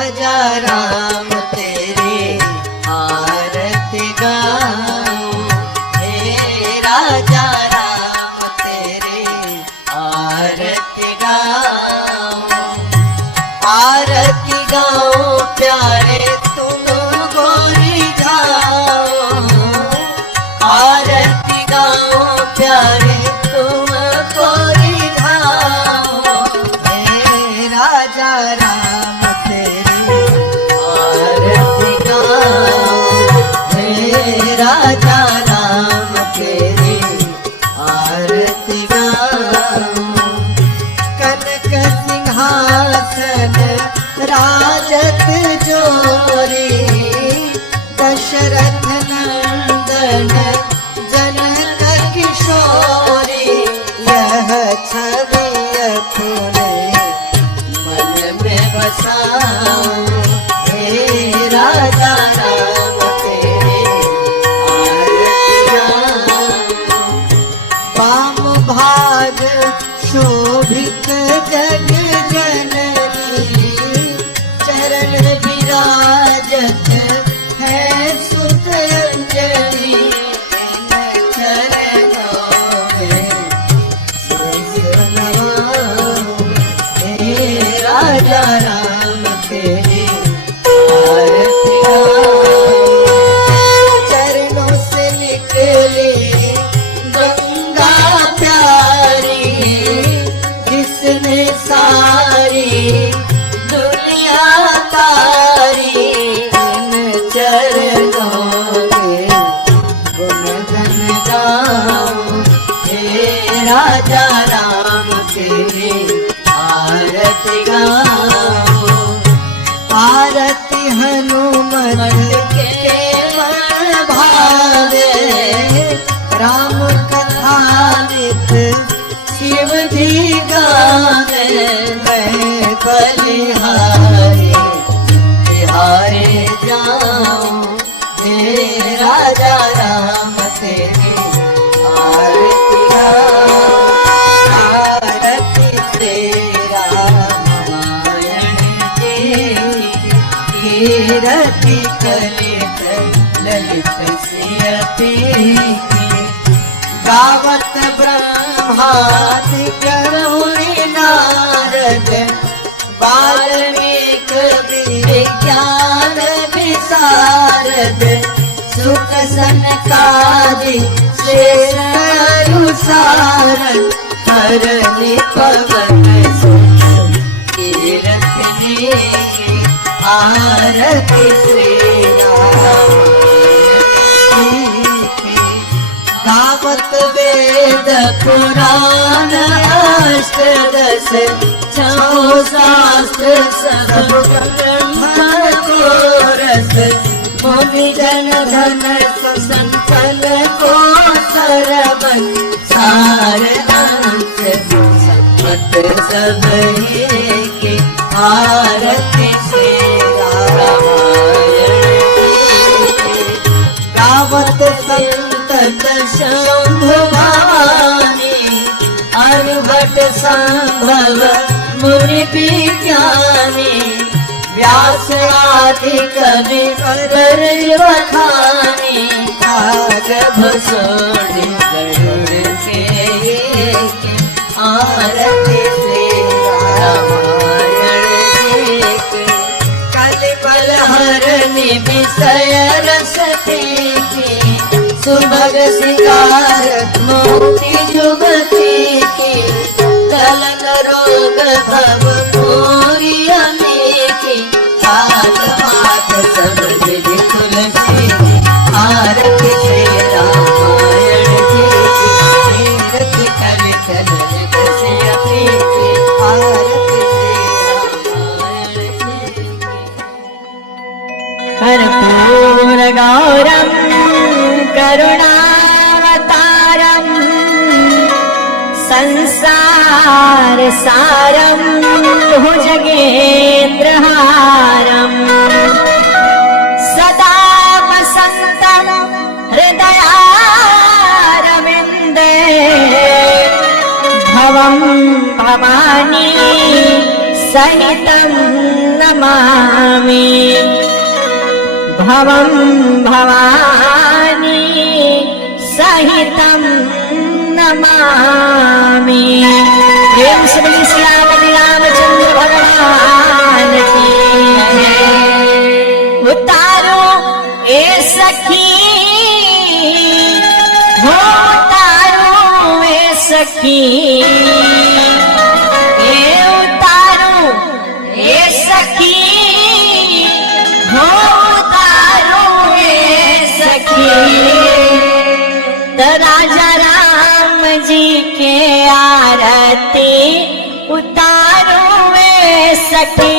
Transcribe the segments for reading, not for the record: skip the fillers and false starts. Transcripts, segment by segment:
राजा राम तेरी आरती गाऊं, हे राजा राम तेरी आरती गाऊं। आरती गाऊं प्यारे तुम गोरी जाओ, आरती गाऊं प्यारे तुम गोरी जाओ, हे राजा राम तेरी आरती गाऊं, हे राजा राम तेरी आरती गाऊं। कनक सिंहासन राजत जोरी, दशरथ नंदन जनक किशोरी, यह छवि अपने मन में बसाऊं, हे राजा राम तेरी आरती गाऊं। वाम भाग शोभित जग जननी, चरण विराजत है सुत अंजलि, चरणों में शीश नवाऊं, हे राजा राम तेरी आरती गाऊं। चरणों से निकली गंगा प्यारी, जिसने सारी दुनिया तारी, इन चरणों में गुणगन गाऊं, हे राजा राम तेरी आरती गाऊं। आरती हनुमत के मन भावे, राम कथा नित शिव जी गावे, मैं बलिहारी बिहारे जाऊं, हे राजा राम तेरी आरती गाऊं। आरती से रामायण की, कीरति कलित ललित सियति की, गावत ब्रह्मादिक मुनि नारद, वाल्मीकि विज्ञान विशारद, सुख सनकादि शेष अनुसार, हरनि पवन सुत कीरति की, आरती श्री रामायण की। गावत वेद पुराण अष्टदश, छौ शास्त्र सब ब्रह्म को रस, मुनि जन धन संकल को सरबन, सार अंश सम्मत सब की, आरती से रामायण की। गावत संतत शंभु भवानी, अर्भट संभव मुनि विज्ञानी, व्यास आदि कवि कर वखानी, भाग भूषण गरुड़ के आरती से रामायण की। कलि बलहरनि विषय रस की, सुभग सिंगार मोती जुगती की, कलन रोग भव पूरी अनेकी, हाथ माथ सब विधि तुलसी, आरती से रामायण की। तीरथ कलि कलनित सियति की, आरती से रामायण की। कर्पूर गौरम करुणावतारम, संसार सारम भुजगेन्द्रहारम, सदा वसन्तं हृदयारविन्दे, भवं भवानी सहितं नमामि भवं भवानी सहितं नमामि। प्रेम से बोलिए श्री रामचंद्र भगवान की जय। उतारो ए सखी हो उतारो ए सखी, ए उतारो ए सखी हो उतारो ए सखी। तो राजा राम जी के आरती उतारो ए सखी।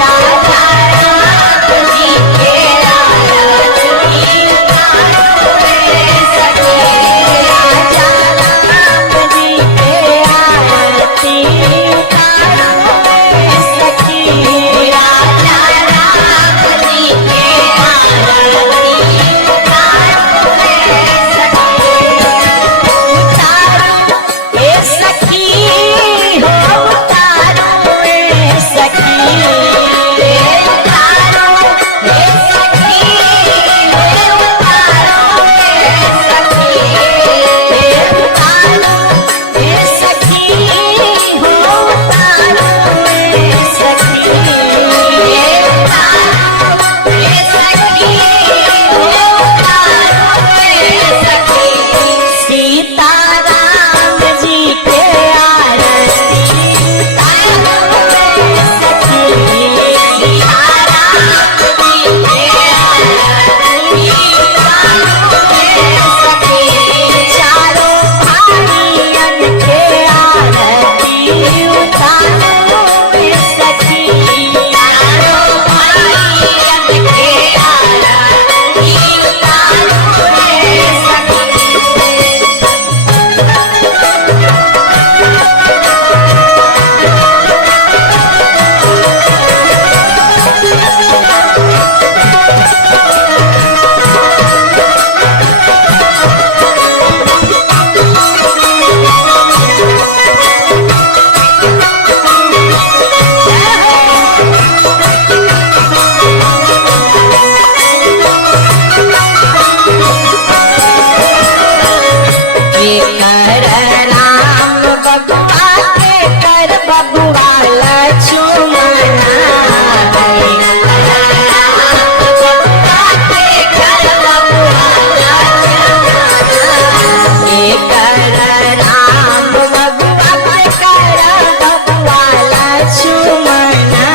राजा राम जी के आरती उतारो ए सखी। राजा राम जी के आरती उतारो ए सखी। राजा राम जी के आरती उतारो ए सखी। उतारो ए सखी हो उतारो ए सखी। उतारो ए सखी हो उतारो ए सखी। उतारो ए सखी हो उतारो ए सखी। उतारो ए सखी हो उतारो ए सखी। सीताराम जी के आरती उतारो ए सखी। सीताराम जी के आरती उतारो ए सखी। चारों भाइयन के आरती उतारो ए सखी। चारों भाइयन के आरती उतारो ए सखी। के कर राम बबुआ के कर बबुआ लक्ष्मणा। बबुआ के कर बबुआ लक्ष्मणा। के कर राम बबुआ के कर बबुआ लक्ष्मणा।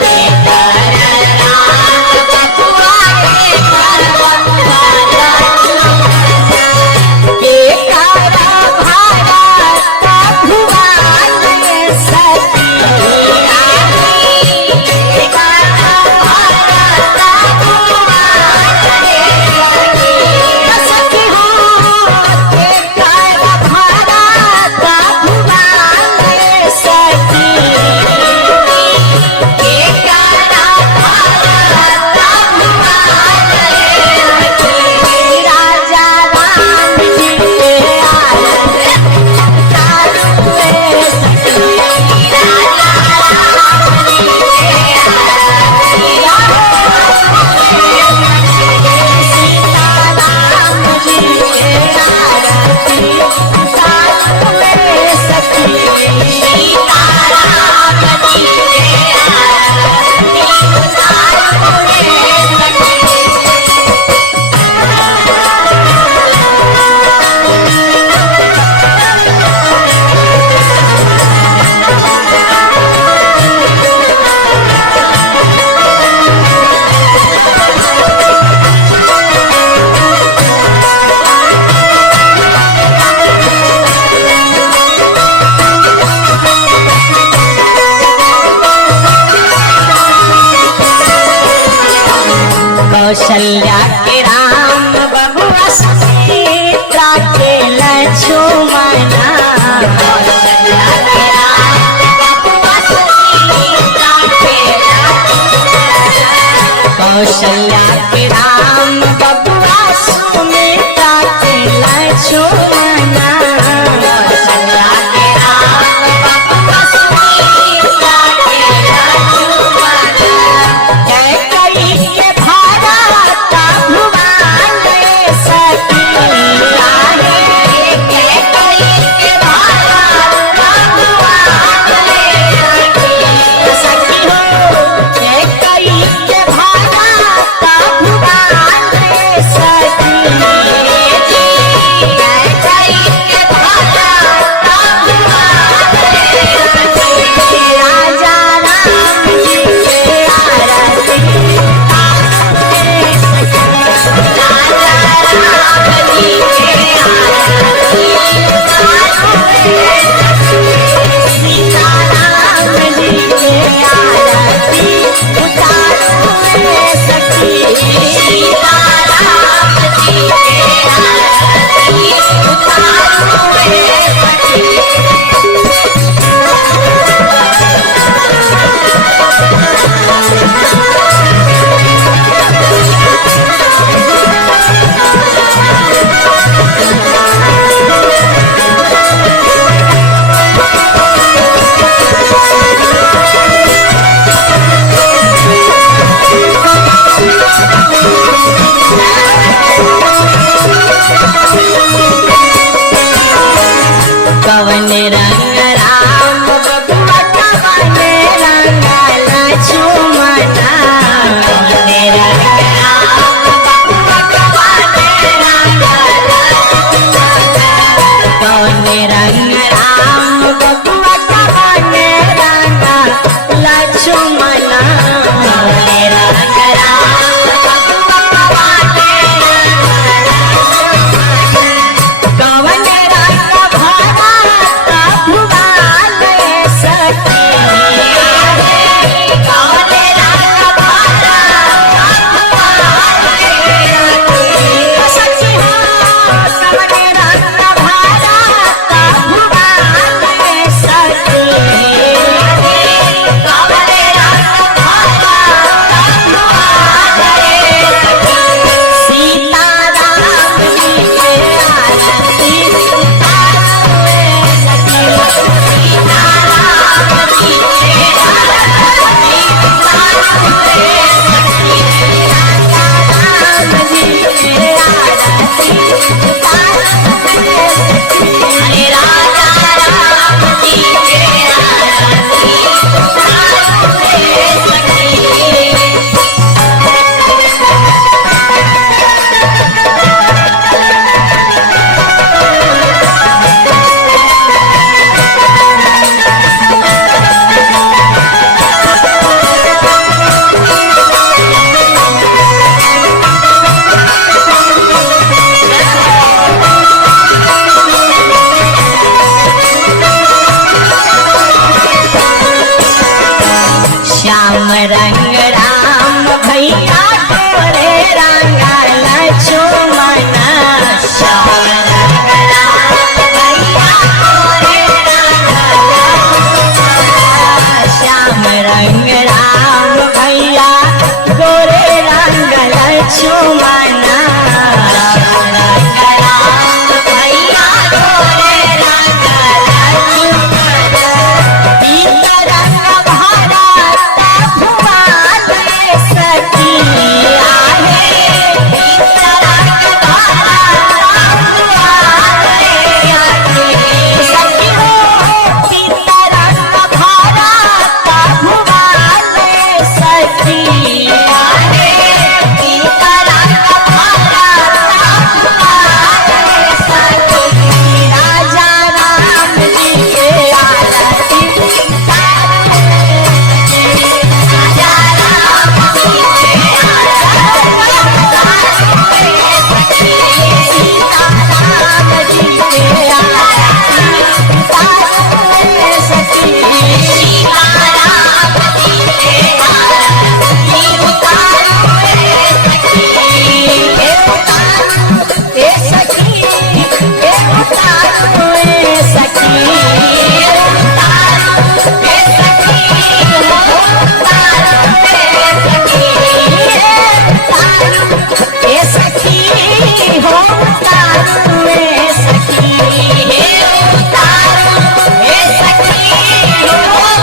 के कर राम बबुआ के कर बबुआ लक्ष्मणा। के करा भारत भुवन सखी। के करा भारत भुवन सखी हो। के करा भारत भुवन सखी। के करा भारत भुवन सखी। राजा राम जी के आरती उतारो ए सखी। राजा राम जी के आरती उतारो ए सखी। सीताराम जी के आरती उतारो ए सखी। सीताराम जी के आरती उतारो ए सखी। कौशल्या के राम बबुआ सुमित्रा के लक्ष्मणा। कौशल्या के राम बबुआ सुमित्रा के लक्ष्मणा। कौशल्या के राम बबुआ सुमित्रा के लक्ष्मणा। कौशल्या के राम बबुआ सुमित्रा के लक्ष्मणा। कवन रंग राम बबुआ कवन रंग लक्ष्मणा कवन रंग राम बबुआ कवन रंग लक्ष्मणा कवन रंग राम बबुआ कवन रंग लक्ष्मणा कवन रंग राम बबुआ कवन कवन रंग भरत भुवन सखी कवन रंग भरत भुवन सखी कवन रंग भरत भुवन सखी कवन रंग भरत भुवन सीता राम जी के आरती उतारे सखी सीता राम जी के आरती उतारे सखी राम जी के आरती उतारे सखी अरे राजा राम जी के आरती उतारे सखी श्याम रंग राम भैया गोरे रंग लक्ष्मणा श्याम रंग राम भैया गोरे रंग लक्ष्मणा श्याम रंग राम भैया गोरे रंग लक्ष्मणा श्याम रंग राम भैया गोरे रंग लक्ष्मणा पीता रंग भरत भुवन सखी आहे पीता रंग भरत भुवन सखी हो पीता रंग भरत भुवन सखी आहे पीता रंग भरत भुवन सखी राजा राम जी के आरती उतारे राजा राम जी के आरती उतारे सखी सीता राम जी के आरती उतारे सखी सीता राम जी के आरती उतारे सखी ए सखी ए उतारो ए सखी ए सखी हो उतारो ए सखी हो उतारो ए सखी हे उतारो ए सखी हो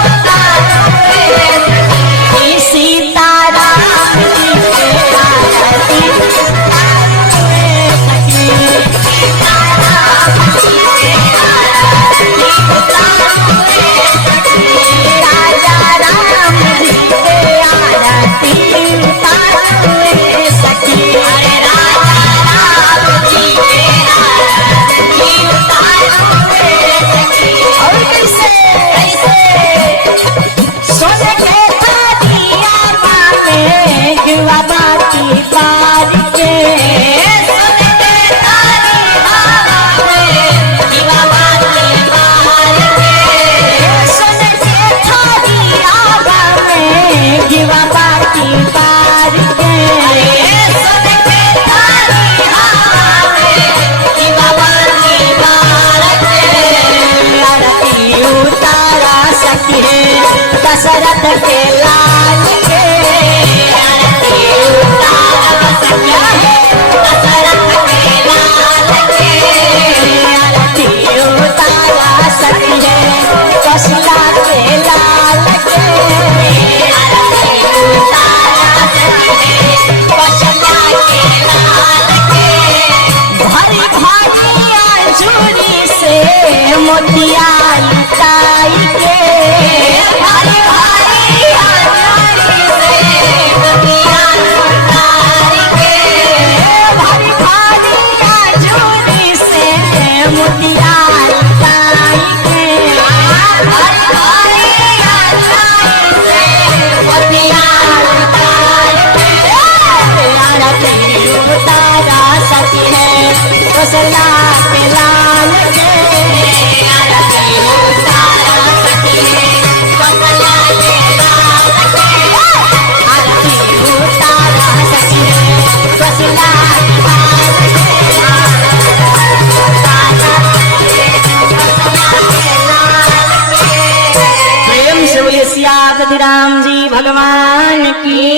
उतारो ए सखी सीता राम जी के आरती उतारो ए सखी सीता राम जी के आरती उतारो ए सखी राजा राम जी के आरती उतारो ए सखी अरे राजा राम जी के आरती उतारो ए सखी और कैसे सोन के थालिया में जुआ बाती पार के सोन के थालिया में जुआ बाती पार के सोन के थालिया में जुआ बाती पार के सोन के थालिया में जुआ बाती पार के आरती उतारा सखी दशरथ के लाल के आरती उतारा सखी दशरथ के लाल के आरती उतारा सखी कौशला के लाल के आरती उतारा सखी कौशला के लाल के भरी भारी अंजूरी से मोती सीताराम जी भगवान की